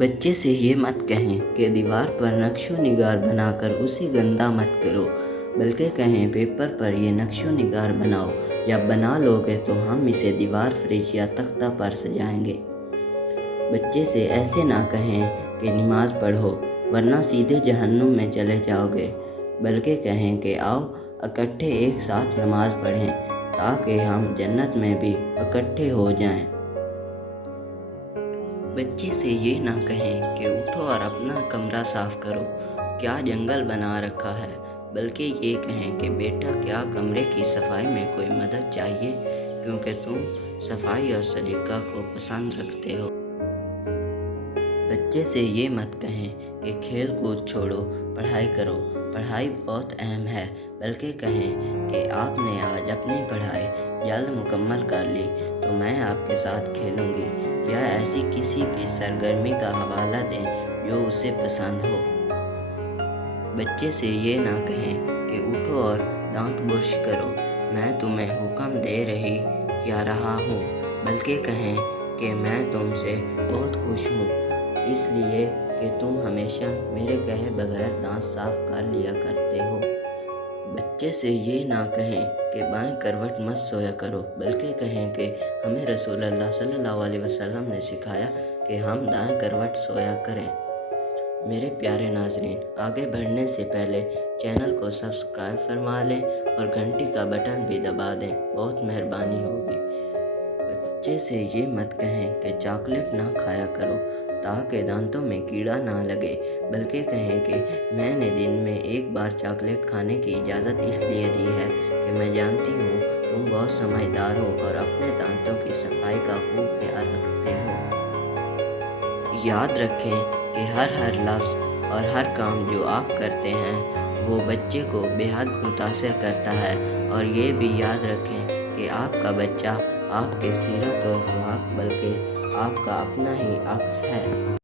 बच्चे से ये मत कहें कि दीवार पर नक्शो निगार बनाकर उसे गंदा मत करो, बल्कि कहें पेपर पर ये नक्शो निगार बनाओ। जब बना लोगे तो हम इसे दीवार, फ्रिज या तख्ता पर सजाएंगे। बच्चे से ऐसे ना कहें कि नमाज पढ़ो वरना सीधे जहन्नुम में चले जाओगे, बल्कि कहें कि आओ इकट्ठे एक साथ नमाज पढ़ें ताकि हम जन्नत में भी इकट्ठे हो जाएं। बच्चे से ये ना कहें कि उठो और अपना कमरा साफ करो, क्या जंगल बना रखा है, बल्कि ये कहें कि बेटा क्या कमरे की सफाई में कोई मदद चाहिए, क्योंकि तुम सफाई और सलीका को पसंद रखते हो। बच्चे से ये मत कहें कि खेल कूद छोड़ो पढ़ाई करो, पढ़ाई बहुत अहम है, बल्कि कहें कि आपने आज अपनी पढ़ाई जल्द मुकम्मल कर ली तो मैं आपके साथ खेलूँगी, या ऐसी किसी भी सरगर्मी का हवाला दें जो उसे पसंद हो। बच्चे से ये ना कहें कि उठो और दांत ब्रश करो, मैं तुम्हें हुक्म दे रही या रहा हूँ, बल्कि कहें कि मैं तुमसे बहुत खुश हूँ इसलिए कि तुम हमेशा मेरे कहे बगैर दांत साफ कर लिया करते हो। बच्चे से ये ना कहें कि बाएं करवट मत सोया करो, बल्कि कहें कि हमें रसूलुल्लाह सल्लल्लाहु अलैहि वसल्लम ने सिखाया कि हम दाएं करवट सोया करें। मेरे प्यारे नाजरीन, आगे बढ़ने से पहले चैनल को सब्सक्राइब फरमा लें और घंटी का बटन भी दबा दें, बहुत मेहरबानी होगी। बच्चे से ये मत कहें कि चॉकलेट ना खाया करो ताकि दांतों में कीड़ा ना लगे, बल्कि कहें कि मैंने दिन में एक बार चॉकलेट खाने की इजाज़त इसलिए दी है कि मैं जानती हूँ तुम बहुत समझदार हो और अपने दांतों की सफाई का खूब ख्याल रखते हो। याद रखें कि हर लफ्ज़ और हर काम जो आप करते हैं वो बच्चे को बेहद मुतासिर करता है, और ये भी याद रखें कि आपका बच्चा आपके सीरत और अखलाक बल्कि आपका अपना ही अक्स है।